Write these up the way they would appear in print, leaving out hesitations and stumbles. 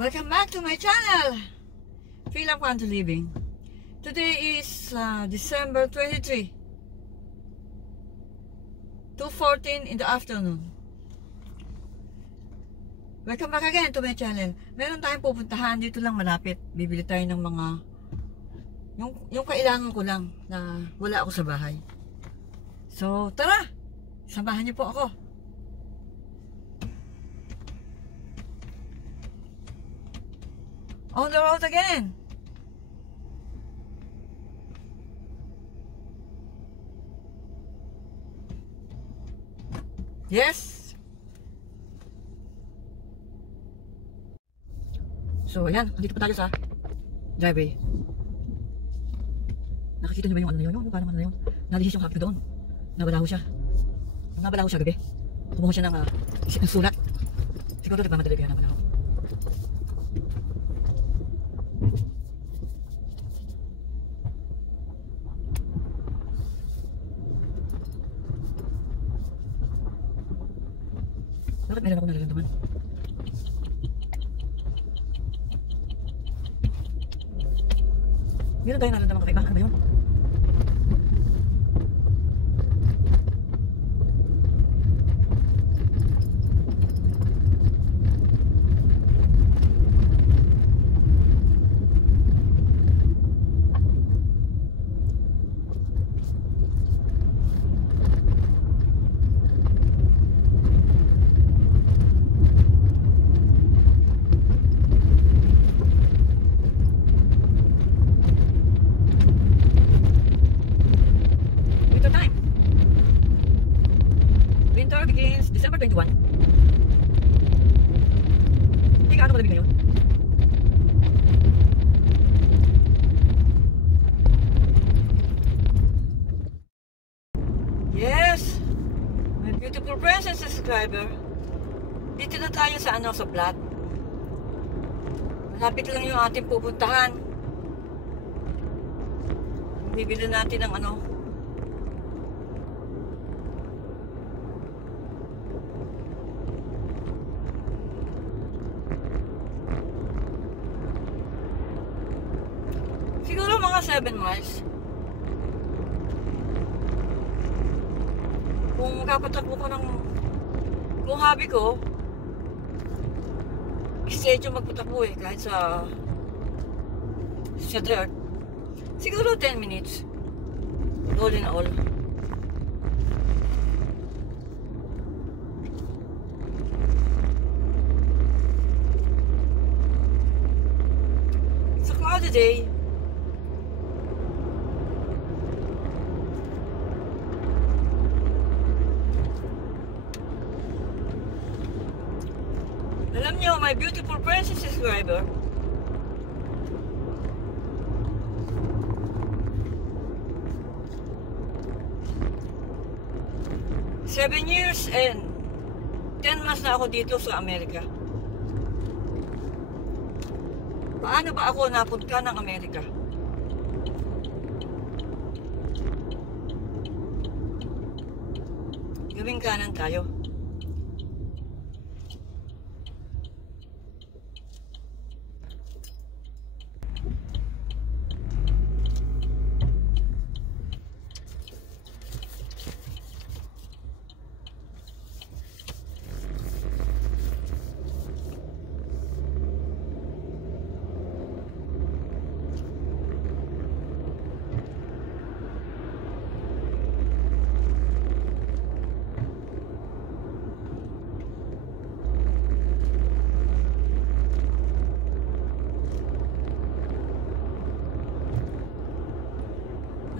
Welcome back to my channel, Philip Quanto Living. Today is December 23, 2:14 in the afternoon. Welcome back again to my channel. Meron tayong pupuntahan dito lang malapit. Bibili tayo ng mga yung kailangan ko lang na wala ako sa bahay. So tara, samahan niyo po ako. On the road again. Yes. So ayan, dito pa tayo sa driveway. Nakikita niyo ba yung ano na yun? Yung parang ano na yun? Nalihis yung hakto doon. Nabalaho siya. Nabalaho siya gabi. Kumuha siya ng sulat. Siguro nagmamadali kaya nabalaho. Bakit meron ako nararamdaman? Meron tayo nararamdaman kakaiba? Ano ba yun? Winter begins December 21. Hindi ka ano malamig ngayon? Yes! My beautiful friends and subscriber. Dito na tayo sa sa plot. Malapit lang yung ating pupuntahan. Bibili natin ng siguro mga 7 miles. Kung kapatakbo ko kung hobby ko, schedule magpatakbo kahit sa dirt. Siguro 10 minutes. All in all. It's a cloudy day. Alam niyo, my beautiful friends and subscriber, seven years and 10 months na ako dito sa Amerika. Paano ba ako napunta ng Amerika? Gawing kanan tayo.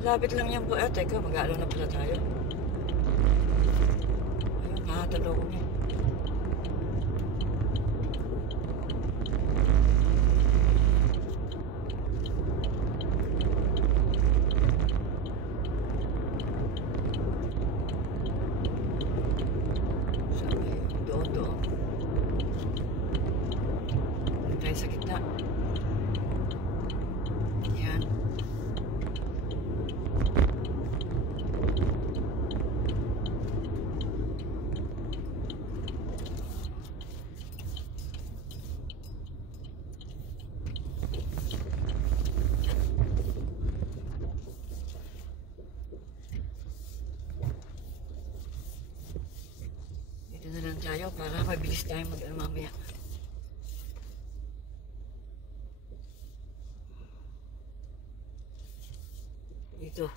Malapit lang yan po. Teka, mag-aalaw na pala tayo. Ayun, nakatalo ko niya. Doon. Doon tayo sa gitna. Yan. tayo para mabilis tayo mamaya. Dito.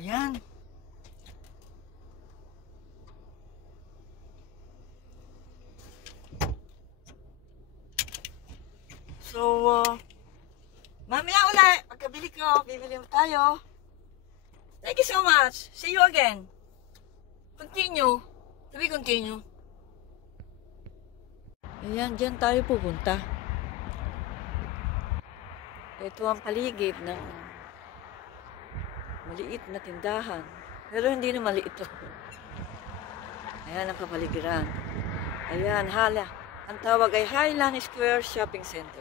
Ayan. So, mamaya ulit, pagkabili ko, bibili mo tayo. Thank you so much. See you again. Continue. Sabi continue. Ayan, dyan tayo pupunta. Ito ang paligid ng maliit na tindahan. Pero hindi na maliit ito. Ayan ang kapaligiran. Ayan, hala. Ang tawag ay Highland Square Shopping Center.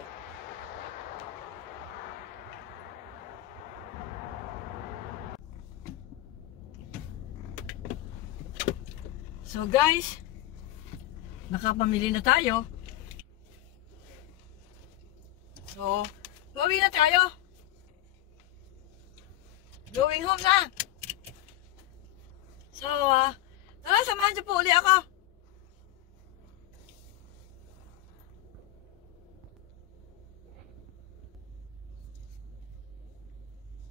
So guys, nakapamili na tayo. So, uwi na tayo. Going home na. So, tara, samahan niyo po uli ako.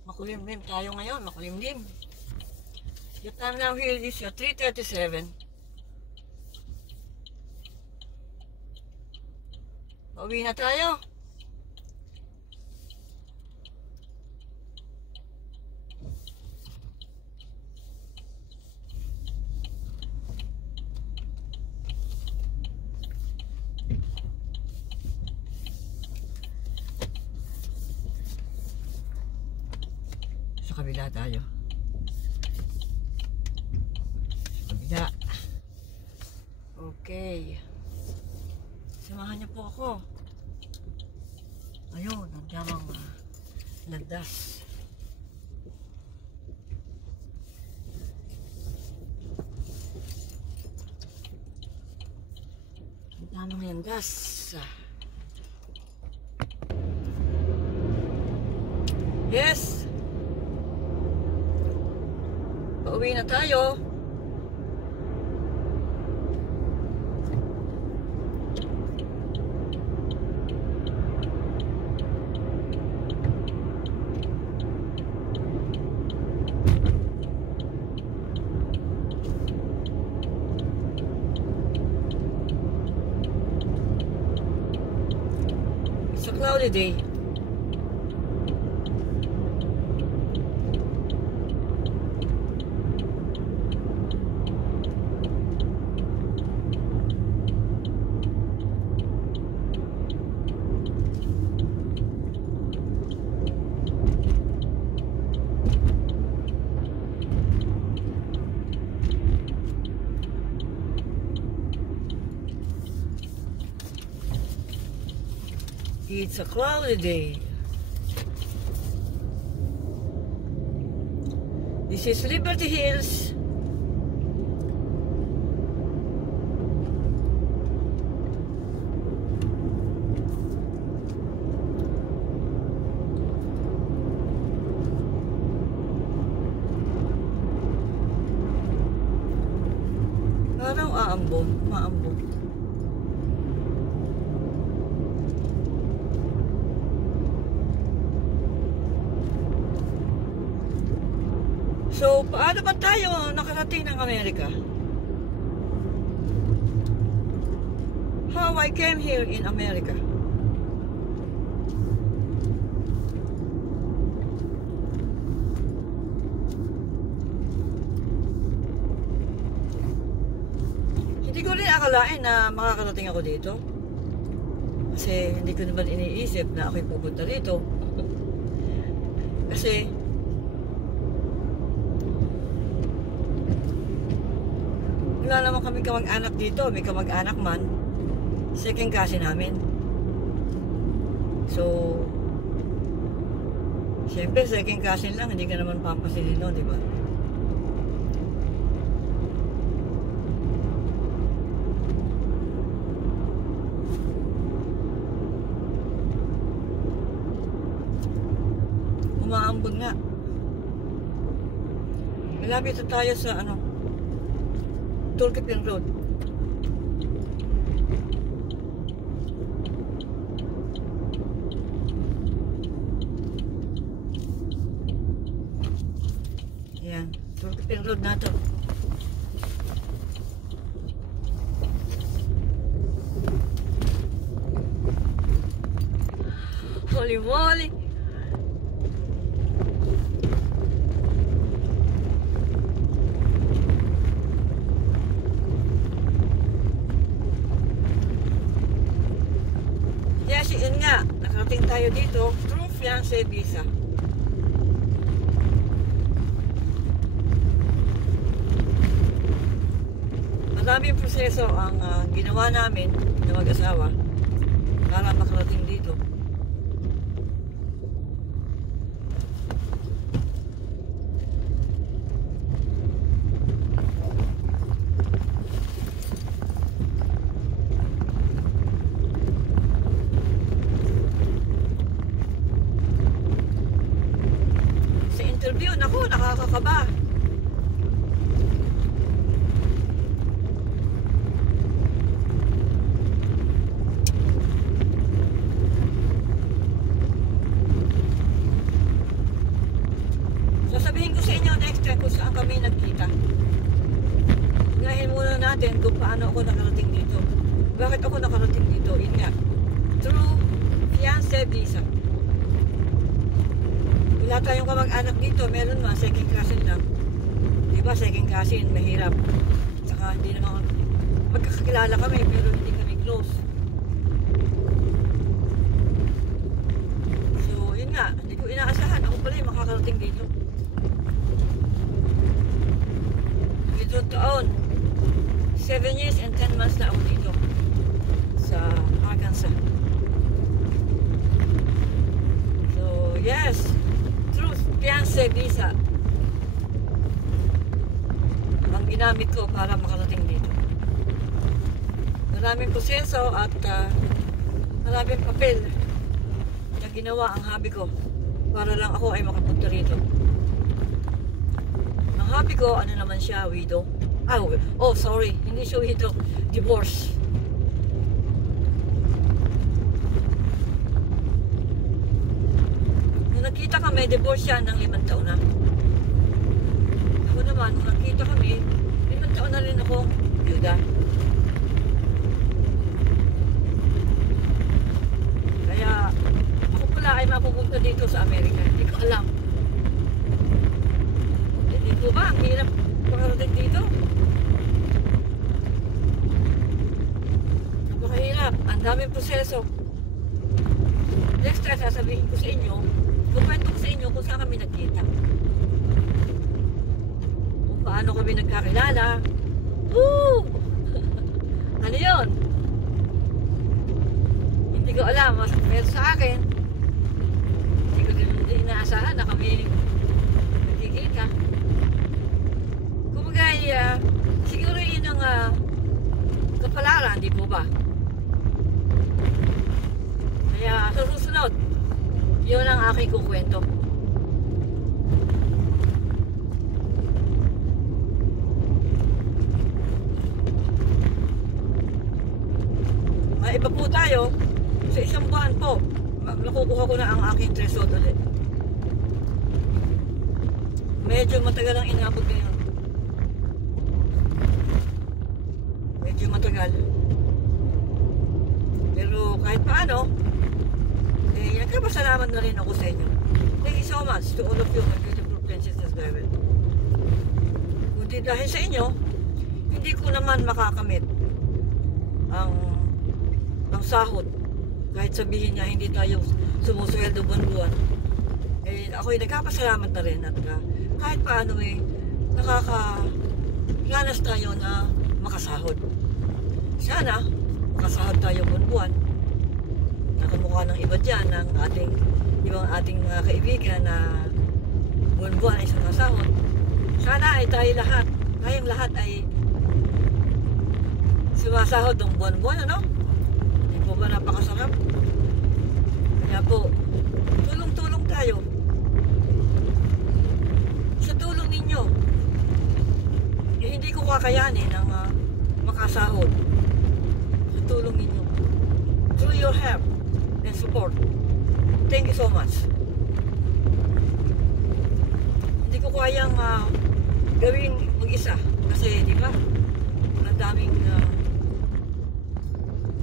Makulimlim tayo ngayon, makulimlim. The time now here is 3:37. Uwi na tayo. Sa kabila tayo. Sa kabila. Okay. Samahan niyo po ako. Ayun, ang damang landas. Ang damang landas. Yes! Pauwi na tayo. It's a cloudy day. It's a cloudy day. This is Liberty Hills. Parang maambon. So, paano ba tayo nakarating ng Amerika? How I came here in America? Hindi ko rin akalain na makakarating ako dito. Kasi hindi ko naman iniisip na ako'y pupunta dito. Kasi wala naman kami kamag-anak dito. May kamag-anak man. Second cousin namin. So, siyempre second cousin lang. Hindi ka naman pampasilin no, di ba? umaambon nga. Malapit na tayo sa Tulkipin Road. Ayan, Tulkipin Road na to. Holy moly! Yes, yun nga. Nakarating tayo dito through fiancé visa. Maraming proseso ang ginawa namin na mag-asawa para makarating dito. Interview, naku, nakakakaba. Sasabihin ko sa inyo next time kung saan kami nagkita. Ngayon muna natin kung paano ako nakarating dito. Bakit ako nakarating dito? Yun nga, through fiancé visa. Wala tayong kamag-anak dito, meron nga, second cousin lang. Diba, second cousin, mahirap. Saka hindi naman, magkakakilala kami, pero hindi kami close. So, yun nga, hindi ko inaasahan. Ako pala yung makakarating dito. Dito taon, 7 years and 10 months na ako dito. Sa Arkansas. So, yes. Fiancé visa ang ginamit ko para makarating dito. Maraming proseso at maraming papel na ginawa ang hubby ko para lang ako ay makapunta rito. Ang hubby ko, ano naman siya, widow. Oh, sorry, hindi siya widow, divorce. Nakita kami, divorce siya ng 5 taon na. Ako naman, nung nakita kami, 5 taon na rin akong byuda. Kaya, ako pala ay mapupunta dito sa Amerika. Hindi ko alam. Hindi ko ba? Ang hirap makarating dito. Napakahirap. Ang daming proseso. Next time, sasabihin ko sa inyo, kukwento ko sa inyo kung saan kami nagkita. Kung paano kami nagkakilala. Woo! Ano yun? Hindi ko alam. Pero sa akin, hindi ko din inaasahan na kami nagkikita. Kumagay, siguro yun ang kapalaran, di po ba? Kaya sa susunod, yun ang aking kukwento. May iba po tayo. Sa isang buwan po, nakukuha ko na ang aking threshold ulit. Medyo matagal ang inabot ngayon. Medyo matagal. Pero kahit paano, nagkapasalamat na rin ako sa inyo. Thank you so much to all of you, my beautiful princess subscriber. Kundi dahil sa inyo, hindi ko naman makakamit ang sahod. Kahit sabihin niya hindi tayo sumusweldo buwan-buwan. Ako'y nagkapasalamat na rin at kahit paano nakakaranas tayo na makasahod. Sana makasahod tayo buwan-buwan. Nakamukha ng iba dyan, ng ating mga kaibigan na buwan-buwan ay sumasahod. Sana ay tayong lahat ay sumasahod ng buwan-buwan, ano? Hindi po ba napakasarap? Kaya po, tulong-tulong tayo. tulong ninyo, eh, hindi ko kakayanin ang makasahod sa tulong ninyo. Through your help and support. Thank you so much. Hindi ko kayang gawing mag-isa. Kasi, di ba, ang daming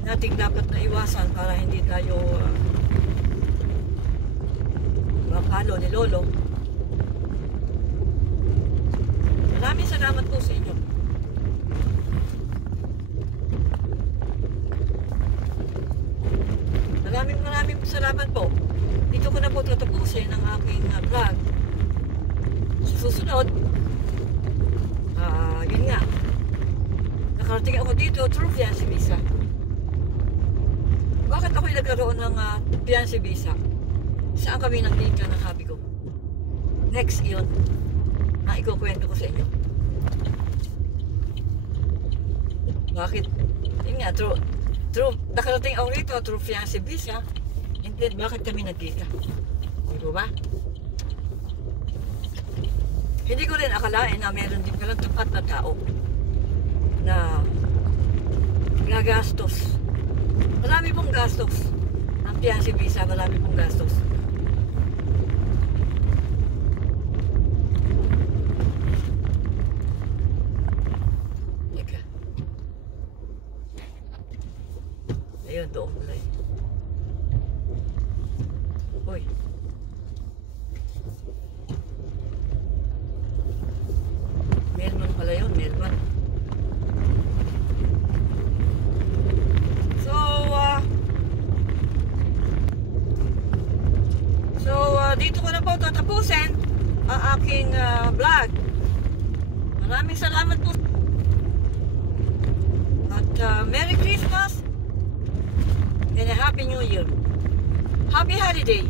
nating dapat na iwasan para hindi tayo mapalo ni Lolo. Maraming salamat po sa inyo. Maraming salamat po. Dito ko na po tatapusin ang aking vlog. Sa susunod, yun nga, nakarating ako dito through fiancé visa. Bakit ako'y nagkaroon ng fiancé visa? Saan kami nakita ng habi ko? Next yun, na ikukwento ko sa inyo. Bakit? Yun nga, nakarating ako rito through fiancé visa. And then, bakit kami nagkita? Di ba? Hindi ko rin akalain na meron din palang tapat na tao na gagastos. Marami pong gastos. Ang fiancé visa, marami pong gastos. Teka. Ayun, doon pala eh. Uy. Melman pala yun, Melman. Dito ko na po tatapusin ang aking vlog. Maraming salamat po. At Merry Christmas and a Happy New Year. Happy holiday.